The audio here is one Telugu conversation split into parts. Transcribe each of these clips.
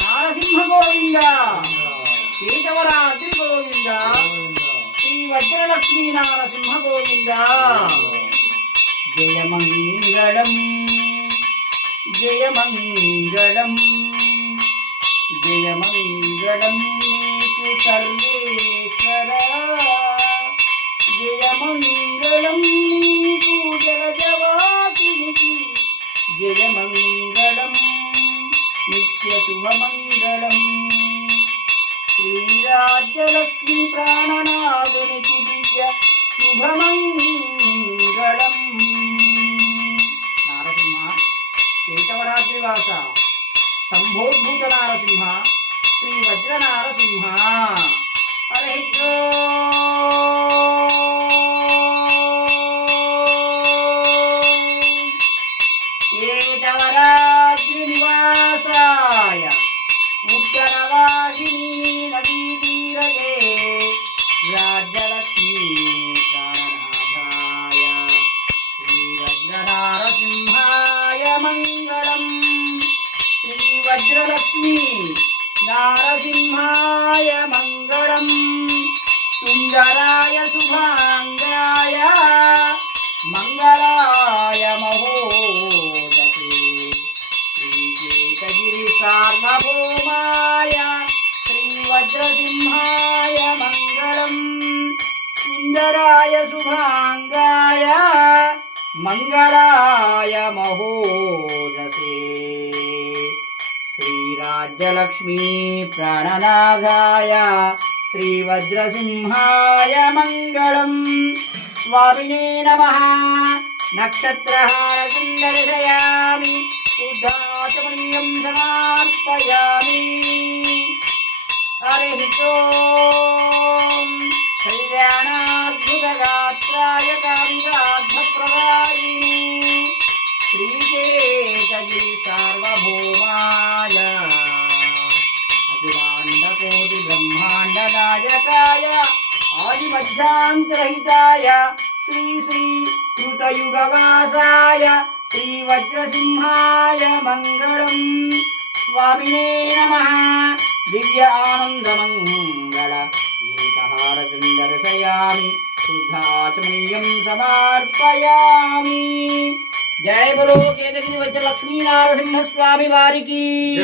నారసింహ గోవింద, కేశవరాద్రి గోవింద, శ్రీ వజ్రలక్ష్మీ నారసింహ గోవింద. జయమంగళం జయమంగళం జయమంగళం నీకు సర్వేశ్వర, జయమంగళం నీకు జలజవాసినికి, జయమంగళం నిత్య శుభమంగళం. శ్రీరాజ్యలక్ష్మీ ప్రాణనాథునికి దివ్య శుభమంగళం. నారసింహ, కేశవరాద్రివాస, స్తంభోద్భూత నారసింహ, శ్రీ వజ్ర నారసింహ. హరి కేశవరాద్రి నివాసాయ ఉత్తరవాహిని నదీ తీరగే రాజ్యలక్ష్మీ ప్రాణనాథాయ శ్రీ వజ్ర నారసింహాయ మంగళం. శ్రీ వజ్రలక్ష్మీ నారసింహాయ మంగళం. సుందరాయ శుభాంగాయ మంగళాయ మహోదసే శ్రీకేతగిరి సార్వభౌమాయ శ్రీ వజ్రసింహాయ మంగళం. సుందరాయ శుభాంగాయ మంగళాయ మహోదసే శ్రీరాజ్యలక్ష్మీ ప్రాణనాథాయ శ్రీ వజ్రసింహాయ మంగళం. స్వామినే నమః. నక్షత్రహారకుండలశయామి శుద్ధాచమనీయం సమర్పయామి. హరి ఓం. కళ్యాణాద్భుతగాత్రాయ కామికార్థప్రదాయిని శ్రీకేతగిరి సార్వభౌమాయ అఖిలాండకోటి బ్రహ్మాండ నాయకాయ ఆదిమధ్యాంతరహితాయ శ్రీ శ్రీ కృతయుగవాసాయ శ్రీ వజ్రసింహాయ మంగళం. స్వామినే నమః. దివ్య ఆనందమంగళ ఏకహారతిం దర్శయామి శుద్ధాచమనీయం సమర్పయామి. జయ బలో కేతగిరి వజ్రలక్ష్మీ నారసింహ స్వామి వారికి,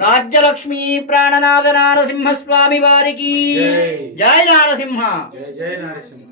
రాజ్యలక్ష్మీ ప్రాణనాథ నారసింహ స్వామి వారికి. జయ నారసింహ. జయ జయ నారసింహ.